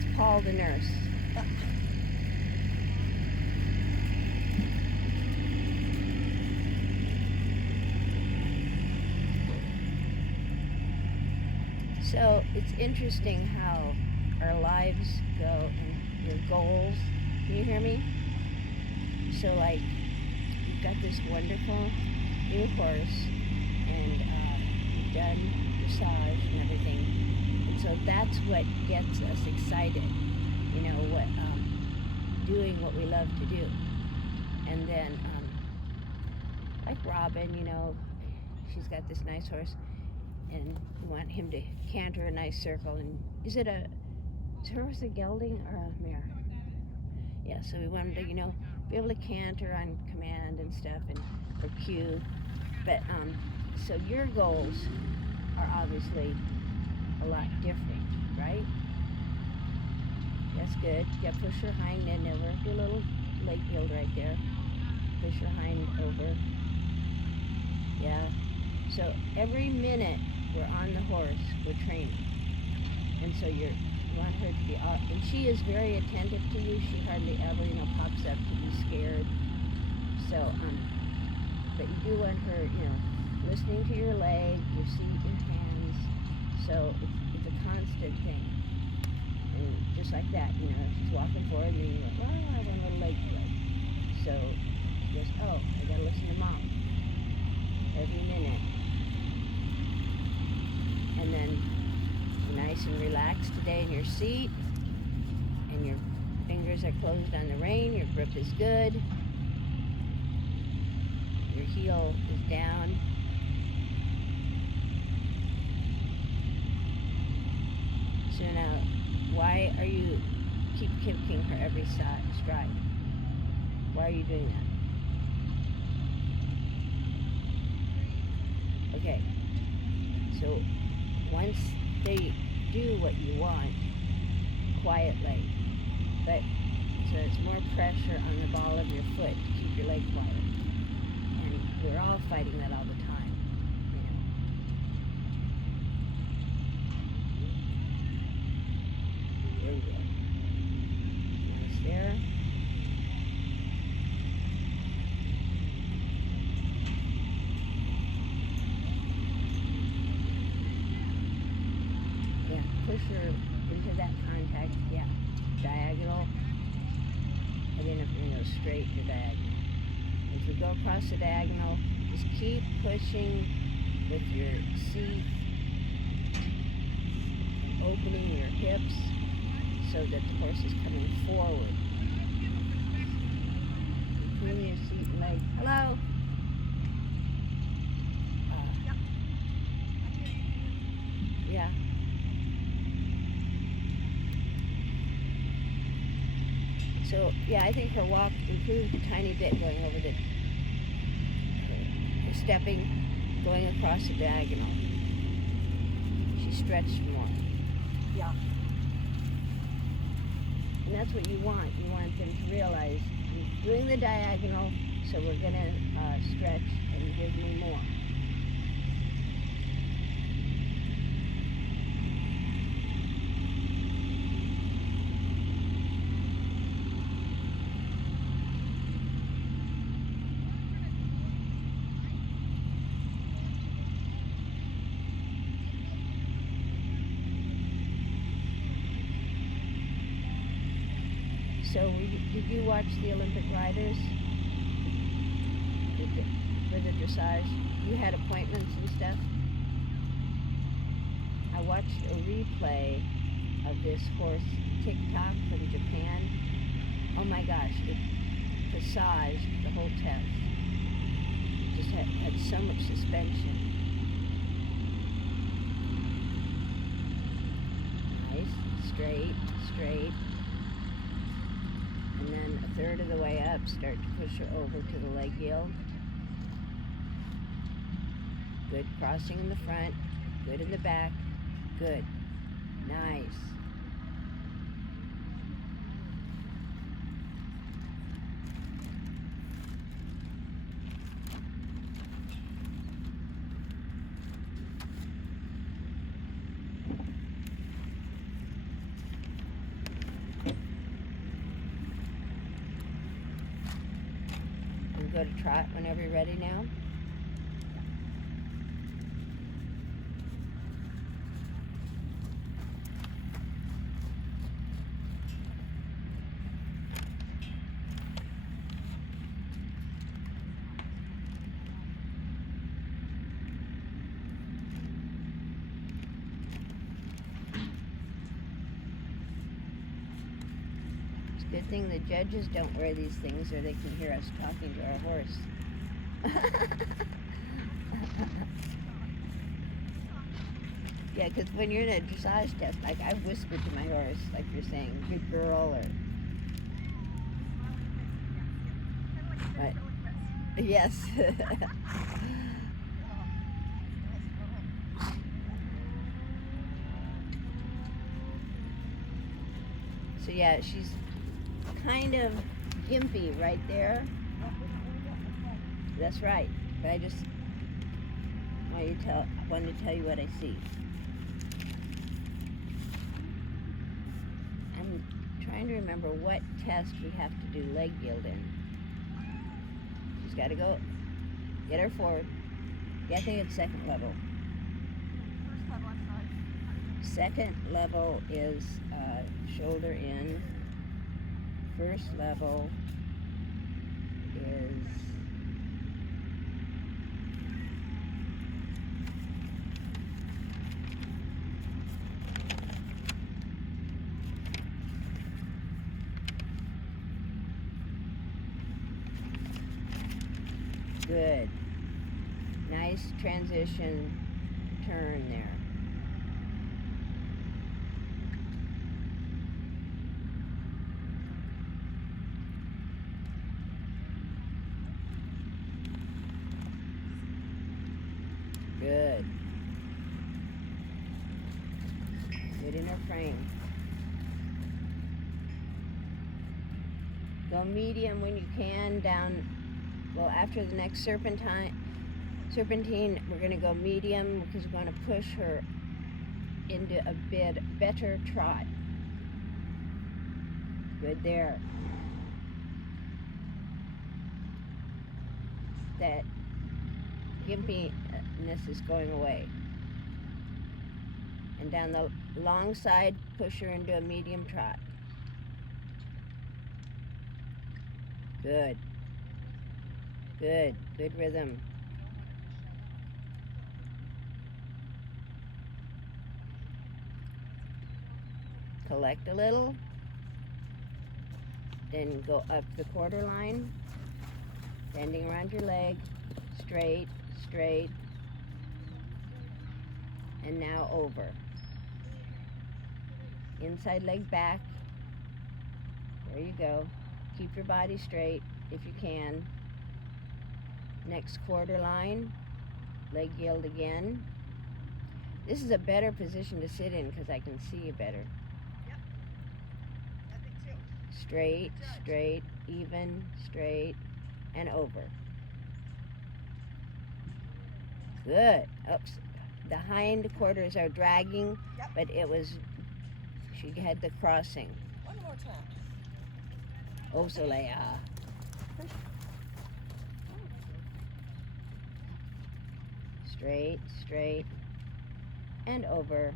That's Paul the nurse. So it's interesting how our lives go and your goals. Can you hear me? So like, you've got this wonderful new horse, and you've done dressage and everything, and so that's what gets us excited. You know what? Doing what we love to do, and then like Robin, you know, she's got this nice horse, and we want him to canter a nice circle. And is her horse a gelding or a mare? Yeah, so we want him to, you know, be able to canter on command and stuff, and or cue. But so your goals are obviously a lot different, right? That's good. Yeah, push your hind end over. Do a little leg yield right there. Push your hind over. Yeah. So every minute we're on the horse, we're training. And so you want her to be, and she is very attentive to you. She hardly ever, you know, pops up to be scared. So, but you do want her, you know, listening to your leg, your seat, your hands. So it's a constant thing. And just like that, you know, she's walking forward, and you go, well, I want a little leg play. So she goes, oh, I gotta listen to mom every minute. And then you're nice and relaxed today in your seat, and your fingers are closed on the rein, your grip is good, your heel is down. So now, why are you keep kicking her every stride? Why are you doing that? Okay, so once they do what you want, quietly, but so it's more pressure on the ball of your foot to keep your leg quiet. And we're all fighting that all the time, you know. There we go. Nice there. Yeah, push her into that contact. Yeah, diagonal. I didn't know if you know straight or diagonal. As we go across the diagonal, just keep pushing with your seat, and opening your hips so that the horse is coming forward. Between your seat and leg. Hello? Yeah. So, yeah, I think her walk improved a tiny bit going over the stepping, going across the diagonal. She stretched more. Yeah. And that's what you want. You want them to realize, I'm doing the diagonal, so we're going to stretch and give me more. So did you watch the Olympic riders for the dressage? You had appointments and stuff? I watched a replay of this horse, TikTok from Japan. Oh my gosh, it dressaged the whole test. Just had so much suspension. Nice, straight, straight. And then a third of the way up, start to push her over to the leg yield. Good crossing in the front, good in the back, good. Nice. can go to trot whenever you're ready now. Good thing the judges don't wear these things or they can hear us talking to our horse. Yeah, because when you're in a dressage test, like I've whispered to my horse, like you're saying, good girl, or... Right. Yes. So yeah, she's kind of gimpy right there. That's right. But I just wanted to tell you what I see. I'm trying to remember what test we have to do leg yield in. She's got to go. Get her forward. Yeah, I think it's second level. First level, I'm sorry. Second level is shoulder in. First level is good. Nice transition turn there. Good. Good in her frame. Go medium when you can, down, go after the next serpentine, we're going to go medium because we're going to push her into a better trot. Good there. That gimpiness is going away. And down the long side, push her into a medium trot. Good. Good. Good rhythm. Collect a little. Then go up the quarter line. Bending around your leg. Straight, straight. And now over. Inside leg back. There you go. Keep your body straight if you can. Next quarter line. Leg yield again. This is a better position to sit in because I can see you better. Yep. I think too. Straight, straight, even, straight, and over. Good. Oops. The hind quarters are dragging, Yep. but she had the crossing. One more time. Oh, Soleil. Straight, straight, and over.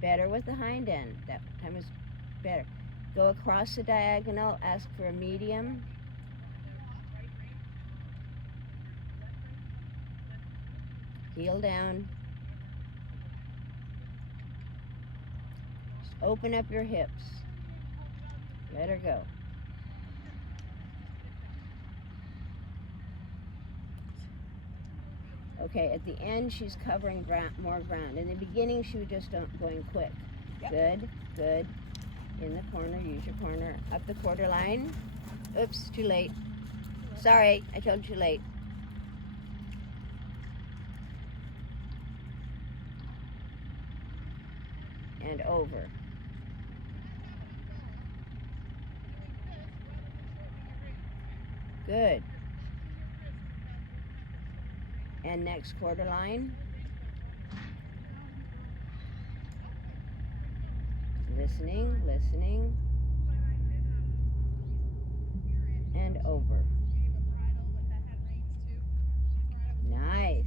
Better with the hind end. That time is better. Go across the diagonal, ask for a medium. Heel down. Just open up your hips. Let her go. Okay, at the end she's covering more ground. In the beginning she was just going quick. Yep. Good, good. In the corner, use your corner. Up the quarter line. Oops, too late. Sorry, I told you too late. And over. Good. And next quarter line. Listening, listening. and over. Nice.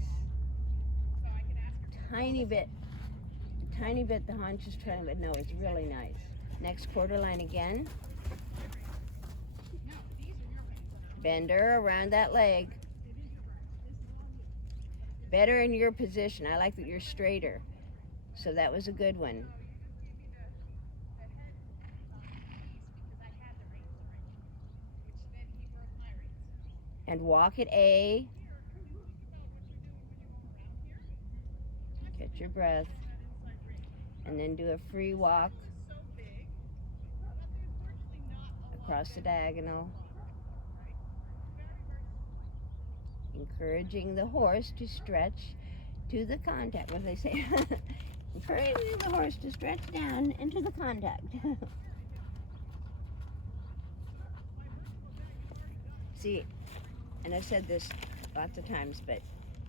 Tiny bit the haunch is trying, but no, it's really nice. Next quarter line again. Bend her around that leg. Better in your position. I like that you're straighter. So that was a good one. And walk at A. Catch your breath. And then do a free walk across the diagonal. Encouraging the horse to stretch to the contact. What do they say? Encouraging the horse to stretch down into the contact. See, and I've said this lots of times, but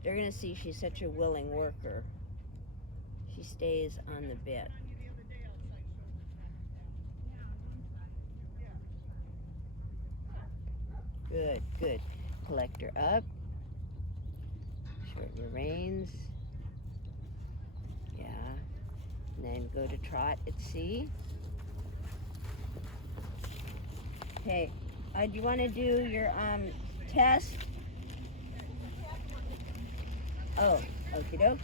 they're going to see she's such a willing worker. She stays on the bit. Good, good. Collect her up. Shorten your reins. Yeah. And then go to trot at C. Okay. Do you want to do your test? Oh, okie doke.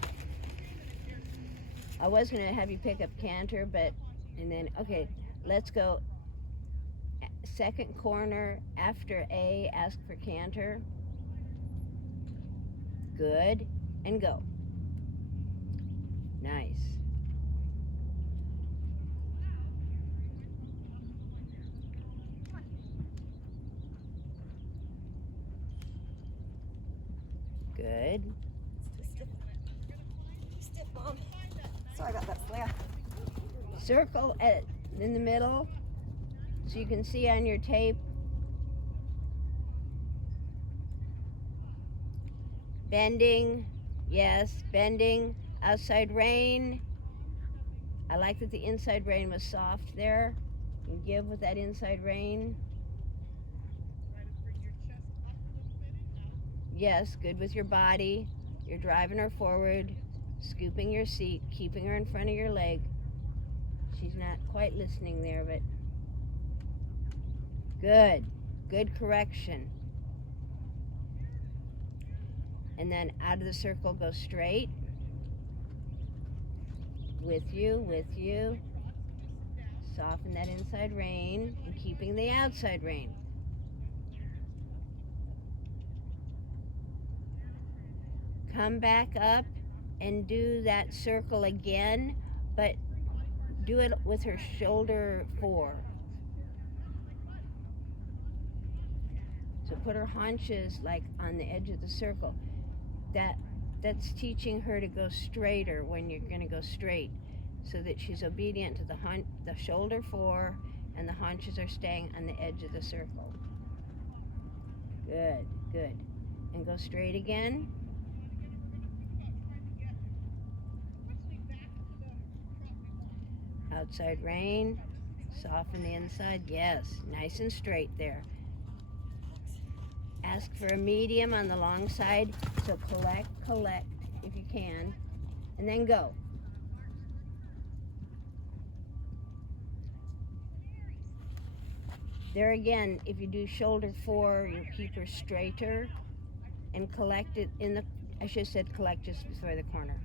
I was going to have you pick up canter, but, and then, okay, let's go. Second corner after A, ask for canter. Good, and go. Nice. Good. Stiff, Mom. Sorry about that, Slayer. Circle in the middle so you can see on your tape. Bending, yes, bending. Outside rein. I like that the inside rein was soft there. You can give with that inside rein. Yes, good with your body. You're driving her forward, scooping your seat, keeping her in front of your leg. She's not quite listening there, but good. Good correction. And then out of the circle, go straight. With you, with you. Soften that inside rein and keeping the outside rein. Come back up and do that circle again, but do it with her shoulder 4. So put her haunches like on the edge of the circle. That's teaching her to go straighter when you're going to go straight, so that she's obedient to the shoulder 4, and the haunches are staying on the edge of the circle. Good, good. And go straight again. Outside rein, soften the inside, yes, nice and straight there. Ask for a medium on the long side, so collect if you can, and then go. There again, if you do shoulder 4, you'll keep her straighter and collect it in the, I should have said collect just before the corner.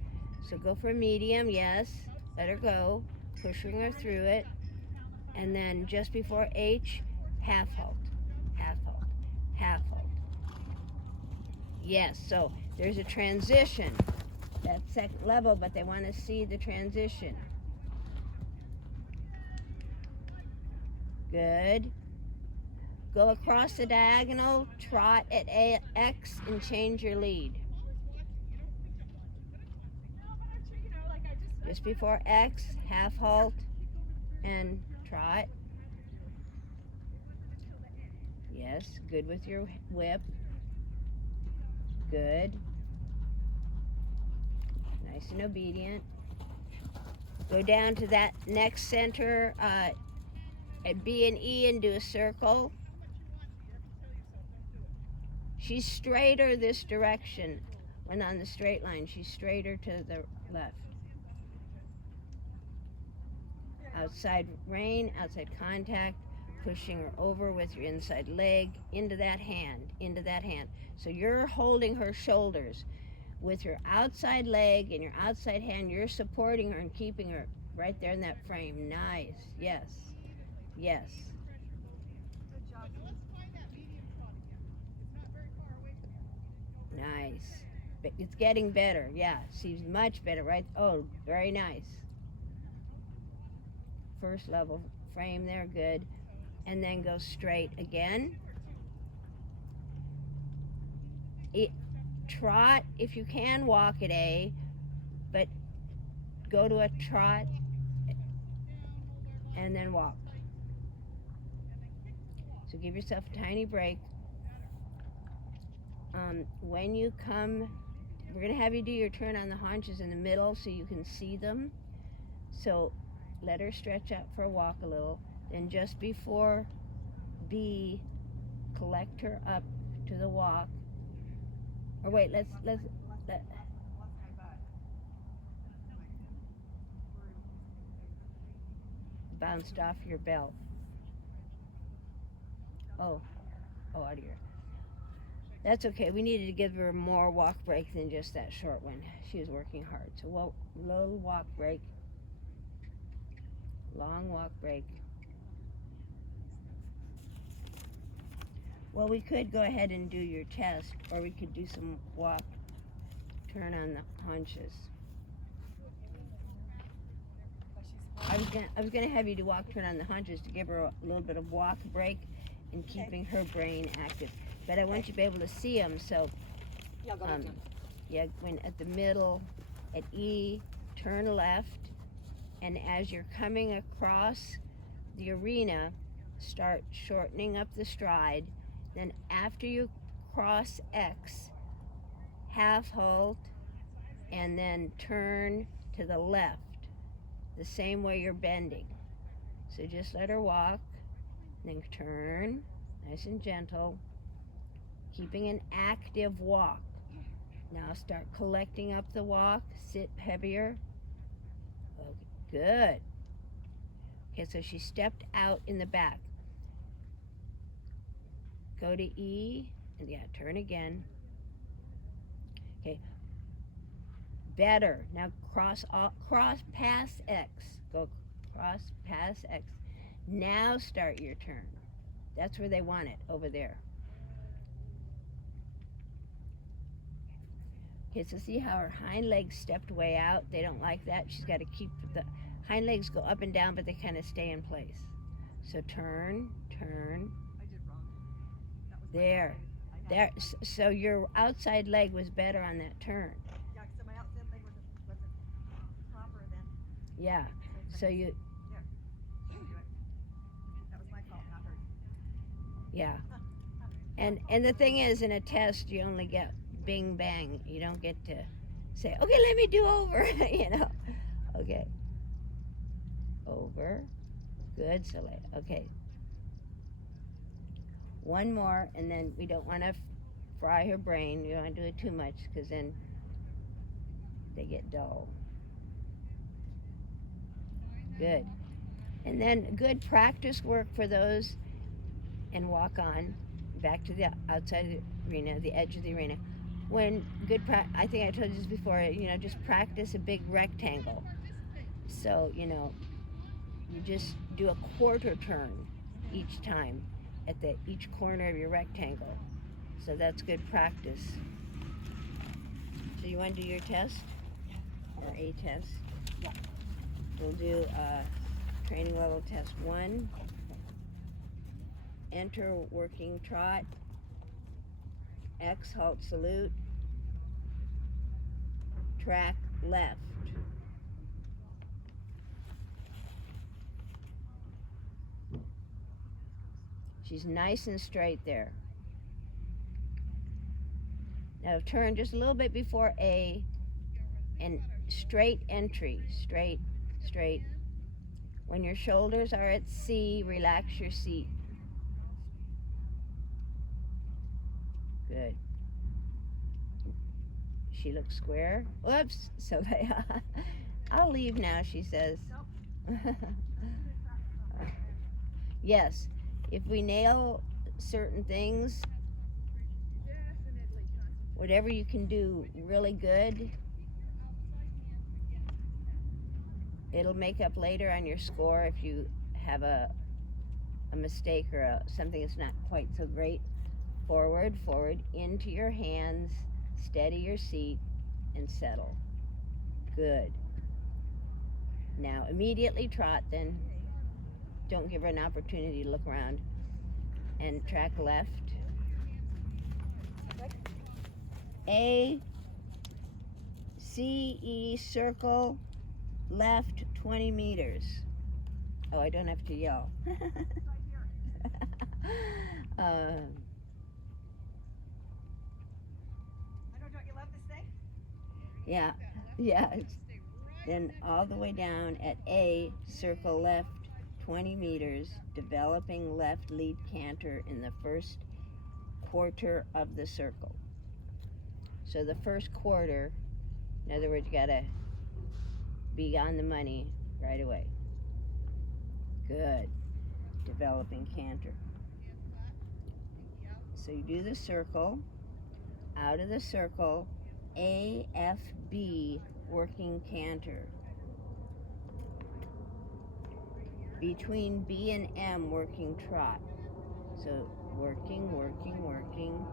So go for a medium, yes, let her go, pushing her through it, and then just before H, half halt, half halt, half halt. Yes, so there's a transition, that second level, but they want to see the transition. Good. Go across the diagonal, trot at X, and change your lead. Just before X, half halt, and trot. Yes, good with your whip. Good. Nice and obedient. Go down to that next center at B and E and do a circle. She's straighter this direction when on the straight line. She's straighter to the left. Outside rein, outside contact, pushing her over with your inside leg into that hand, into that hand. So you're holding her shoulders with your outside leg and your outside hand. You're supporting her and keeping her right there in that frame. Nice. Yes. Yes. Good job. Nice. It's getting better. Yeah, she's much better, right? Oh, very nice. First level frame there, good. And then go straight again. Trot if you can, walk at A, but go to a trot and then walk. So give yourself a tiny break. When you come, we're going to have you do your turn on the haunches in the middle so you can see them. So let her stretch out for a walk a little. Then just before B, collect her up to the walk. Or wait, let bounced off your belt. Oh, out of here. That's okay. We needed to give her more walk break than just that short one. She was working hard. So little walk break. Long walk break. Well, we could go ahead and do your test, or we could do some walk, turn on the haunches. I was gonna have you to walk, turn on the haunches to give her a little bit of walk break and keeping her brain active. But I want you to be able to see them, so when at the middle, at E, turn left, and as you're coming across the arena, start shortening up the stride. Then after you cross X, half halt, and then turn to the left, the same way you're bending. So just let her walk, then turn, nice and gentle, keeping an active walk. Now start collecting up the walk, sit heavier. Okay, good. Okay, so she stepped out in the back. Go to E, and turn again. Okay, better. Now cross past X. Go cross past X. Now start your turn. That's where they want it, over there. Okay, so see how her hind legs stepped way out? They don't like that. She's got to keep the hind legs go up and down, but they kind of stay in place. So turn. I did wrong. There. So your outside leg was better on that turn. Yeah, so my outside leg wasn't proper then. Yeah. So you. There. That was my fault, not hers. Yeah. And the thing is, in a test, you only get bing bang. You don't get to say, okay, let me do over. Okay. Over. Good, Soleil. Okay. One more, and then we don't want to fry her brain. You don't want to do it too much, because then they get dull. Good. And then good practice work for those, and walk on back to the outside of the arena, the edge of the arena. When I think I told you this before, just practice a big rectangle. So, you just do a quarter turn each time at each corner of your rectangle. So that's good practice. So you want to do your test? Or a test? Yeah. We'll do training level test 1. Enter working trot. X halt salute. Track left. She's nice and straight there. Now turn just a little bit before A, and straight entry, straight. When your shoulders are at C, relax your seat. Good. She looks square. Whoops. So I'll leave now, she says. Yes. If we nail certain things, whatever you can do really good, it'll make up later on your score if you have a mistake or something that's not quite so great. Forward, forward, into your hands, steady your seat, and settle. Good. Now immediately trot then. Don't give her an opportunity to look around. And track left. A, C, E, circle, left 20 meters. Oh, I don't have to yell. I know, don't you love this thing? Yeah, it's then all the way down at A, circle left 20 meters, developing left lead canter in the first quarter of the circle. So the first quarter, in other words, you gotta be on the money right away. Good. Developing canter. So you do the circle, out of the circle, A, F, B, working canter. Between B and M, working trot. So working, working, working.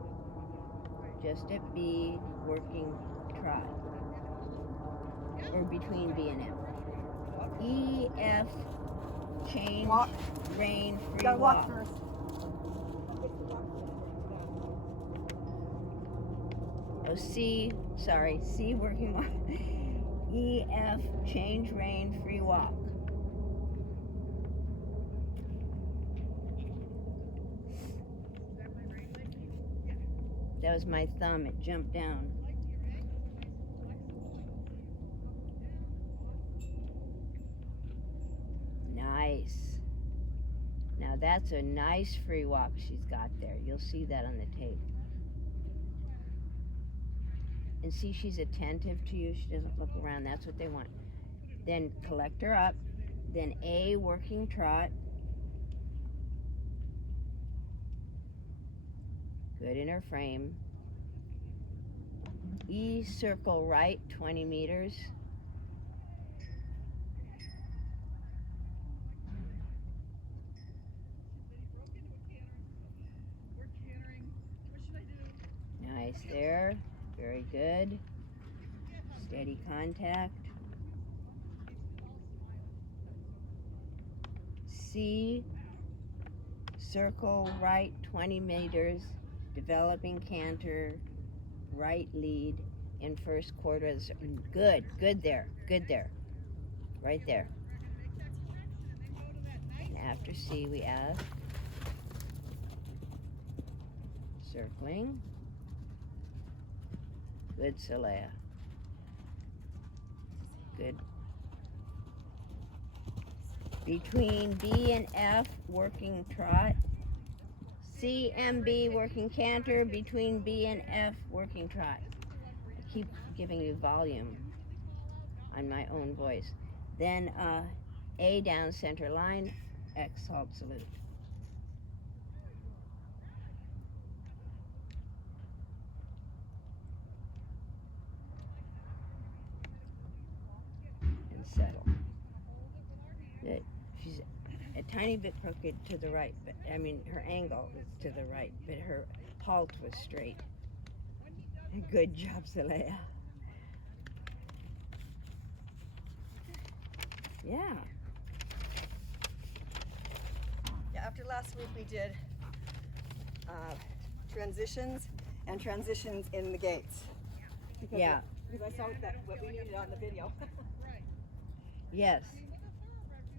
Just at B, working trot. Or between B and M. E, F, change, Walk. rein, You free gotta walk. walk first. Oh, C, sorry, C, working walk. E, F, change, rein, free walk. That was my thumb, it jumped down. Nice. Now that's a nice free walk she's got there. You'll see that on the tape. And see, she's attentive to you. She doesn't look around. That's what they want. Then collect her up. Then A, working trot. Good in her frame. E, circle right, 20 meters. Nice there. Very good. Steady contact. C, circle right, 20 meters. Developing canter, right lead in first quarter of the circle. Good, good there, good there. Right there. And after C, we add circling. Good, Salea. Good. Between B and F, working trot. C, M, B, working canter. Between B and F, working trot. I keep giving you volume on my own voice. Then A, down center line, X, halt salute. And settle. Good. She's a tiny bit crooked to the right, but I mean her angle is to the right, but her halt was straight. Good job, Salea. Yeah. Yeah, after last week we did transitions and transitions in the gates. Yeah. Because I saw that what we needed on the video. Yes.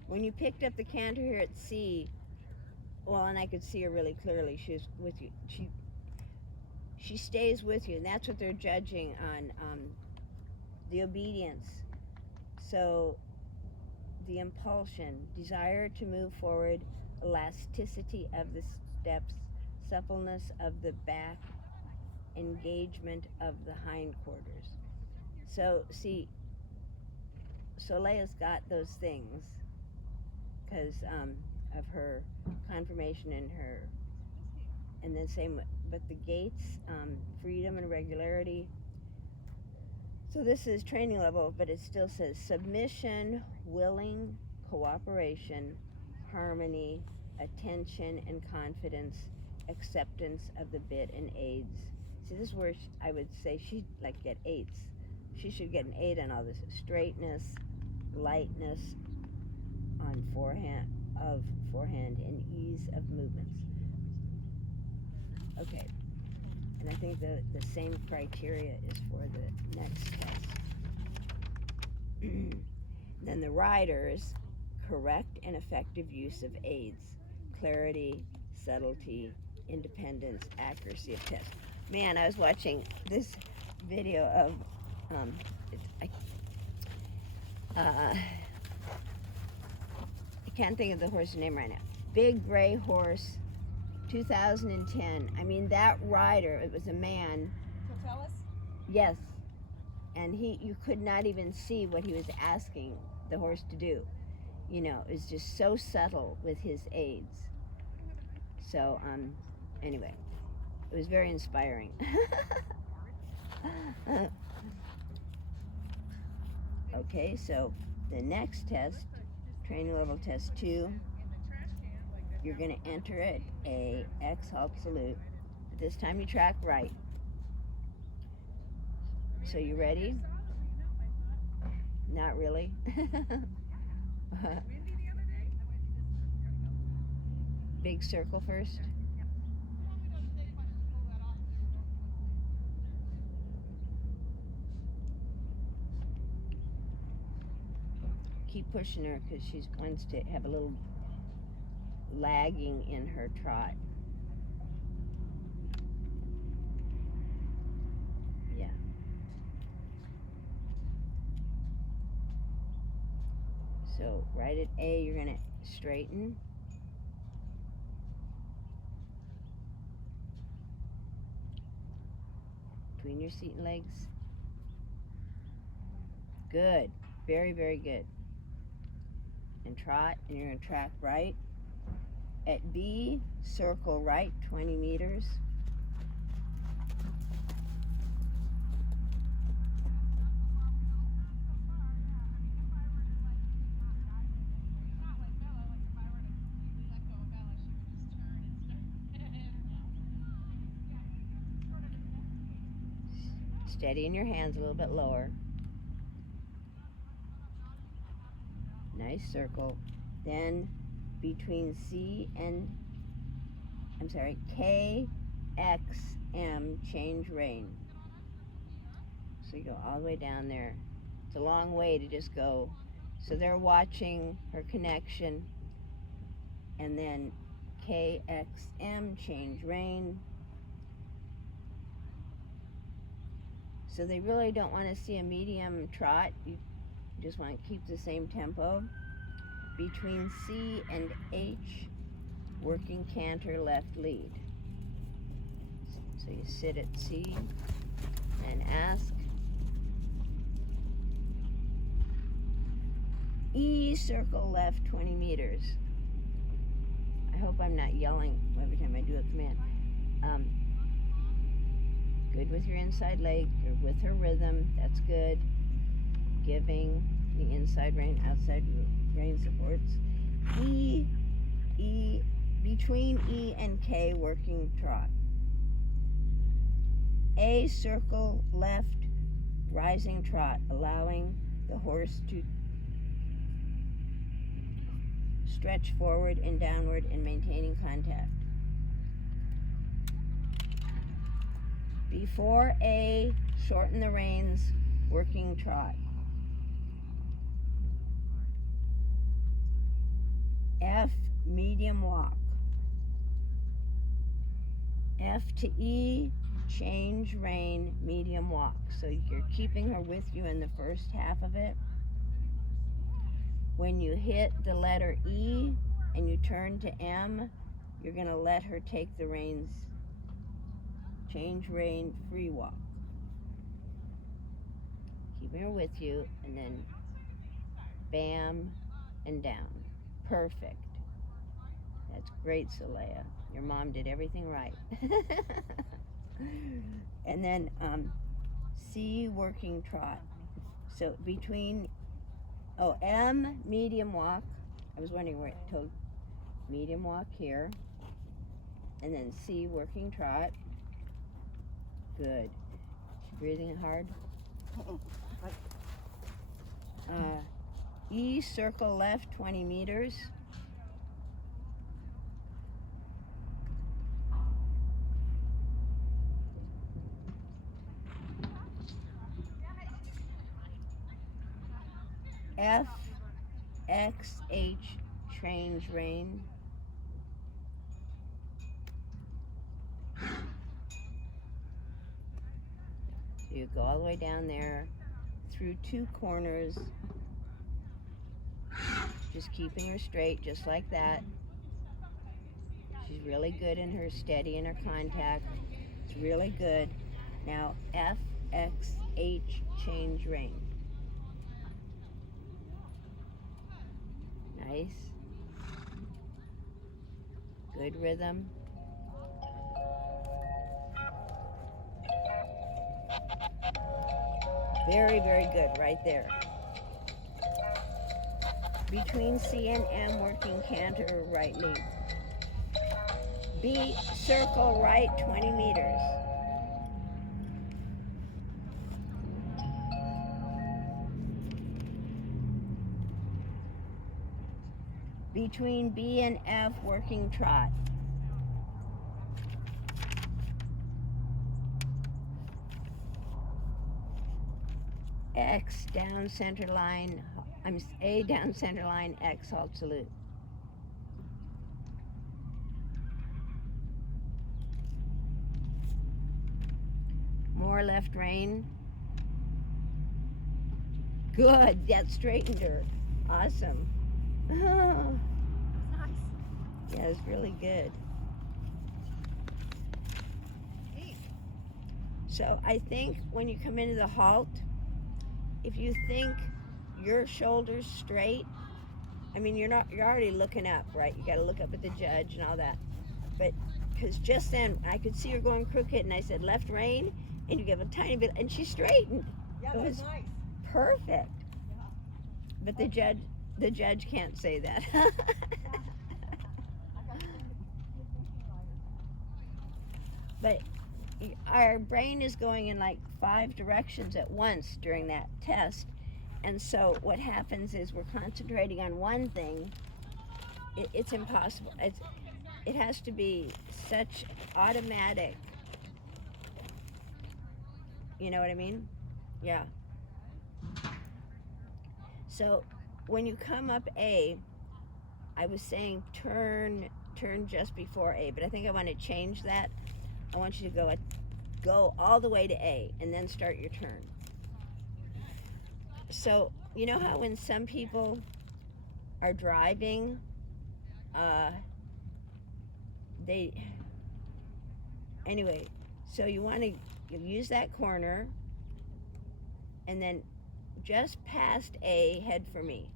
When you picked up the canter here at C, well, and I could see her really clearly, she was with you. She stays with you, and that's what they're judging on, the obedience. So the impulsion, desire to move forward, elasticity of the steps, suppleness of the back, engagement of the hindquarters. So see, Soleia's got those things because of her conformation and then same, but the gaits, freedom and regularity. So this is training level, but it still says submission, willing, cooperation, harmony, attention and confidence, acceptance of the bit and aids. See, this is where I would say she'd like get 8s. She should get an 8 on all this. Straightness, lightness on forehand and ease of movements. Okay, and I think the same criteria is for the next test. Then the riders, correct and effective use of aids, clarity, subtlety, independence, accuracy of test. Man, I was watching this video of I can't think of the horse's name right now. Big gray horse, 2010. I mean, that rider, it was a man. Tortellis? Yes. And you could not even see what he was asking the horse to do. You know, it was just so subtle with his aids. So, anyway, it was very inspiring. Okay, so the next test, training level test 2, you're going to enter it a X halt salute. But this time you track right. So you ready? Not really. Big circle first. Keep pushing her because she wants to have a little lagging in her trot. Yeah. So right at A, you're going to straighten. Between your seat and legs. Good. Very, very good. And trot, and you're going to track right. At B, circle right 20 meters. Steady in your hands a little bit lower. Nice circle. Then between K, X, M, change rein. So you go all the way down there. It's a long way to just go. So they're watching her connection. And then K, X, M, change rein. So they really don't want to see a medium trot. You just want to keep the same tempo. Between C and H, working canter left lead. So you sit at C and ask. E, circle left 20 meters. I hope I'm not yelling every time I do a command. Good with your inside leg, you're with her rhythm, that's good. Giving the inside rein, outside rein supports. E, between E and K, working trot. A, circle left, rising trot, allowing the horse to stretch forward and downward and maintaining contact. Before A, shorten the reins, working trot. F, medium walk. F to E, change rein, medium walk. So you're keeping her with you in the first half of it. When you hit the letter E and you turn to M, you're going to let her take the reins change rein, free walk. Keeping her with you, and then bam, and down. Perfect. That's great, Solea. Your mom did everything right. And then C, working trot. So between, M, medium walk. I was wondering where it told medium walk here. And then C, working trot. Good. She breathing hard? E, circle left 20 meters. F, X, H, change rein. So you go all the way down there through 2 corners, just keeping her straight, just like that. She's really good in her steady and her contact. It's really good. Now F, X, H, change rein. Nice. Good rhythm. Very, very good right there. Between C and M, working canter, right lead. B, circle right 20 meters. Between B and F, working trot. X, down center line, A, down center line, X, halt salute. More left rein. Good, that straightened her. Awesome. Oh, Nice. yeah, it's really good. Neat. So I think when you come into the halt, if you think your shoulders straight, I mean, you're already looking up, right? You got to look up at the judge and all that. But because just then I could see her going crooked, and I said left rein, and you give a tiny bit, and she straightened. Yeah, It that was was nice. perfect. Yeah. But the judge can't say that. I got to think you're thinking lighter. But our brain is going in like 5 directions at once during that test, and so what happens is we're concentrating on one thing. It's impossible. It has to be such automatic. You know what I mean? Yeah. So when you come up A, I was saying turn just before A, but I think I want to change that. I want you to go all the way to A and then start your turn. So you know how when some people are driving, anyway, so you want to use that corner, and then just past A, head for me.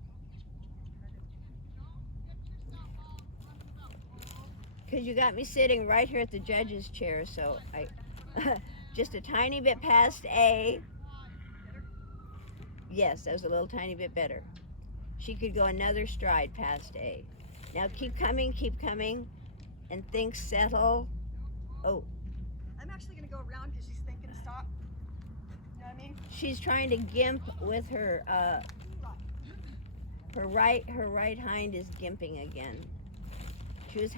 Because you got me sitting right here at the judge's chair, so I just a tiny bit past A. Yes, that was a little tiny bit better. She could go another stride past A. Now keep coming, and things settle. Oh, I'm actually going to go around because she's thinking stop. You know what I mean? she's trying to gimp with her her right hind is gimping again. She was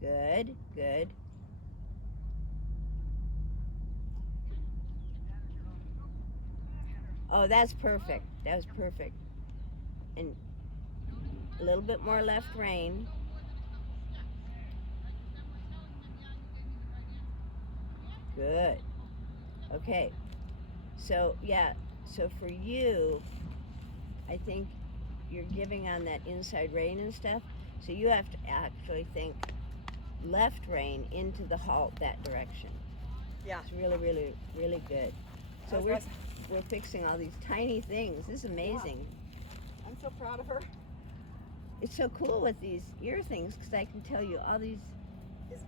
good. Oh, that's perfect. That was perfect. And a little bit more left rein. Good. Okay. So, yeah. So for you, I think you're giving on that inside rein and stuff. So you have to actually think left rein into the halt that direction. Yeah. It's really, really, really good. So we're fixing all these tiny things. This is amazing. I'm so proud of her. It's so cool with these ear things because I can tell you all these. It's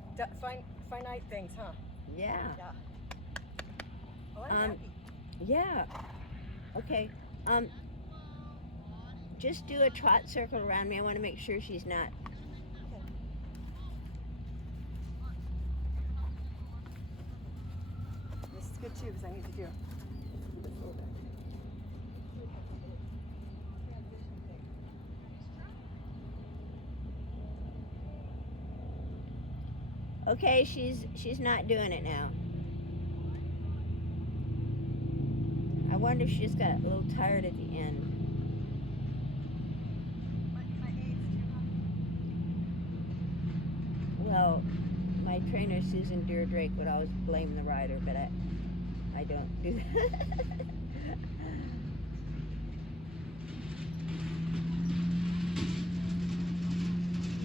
finite things, huh? Yeah. Yeah. Well, I'm happy. Yeah. Okay. Just do a trot circle around me. I want to make sure she's not. Okay. This is good too because I need to do this a little bit. Okay, she's not doing it now. I wonder if she just got a little tired at the end. My aids too, huh? Well, my trainer Susan Deerdrake would always blame the rider, but I don't do that.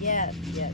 Yes, yes.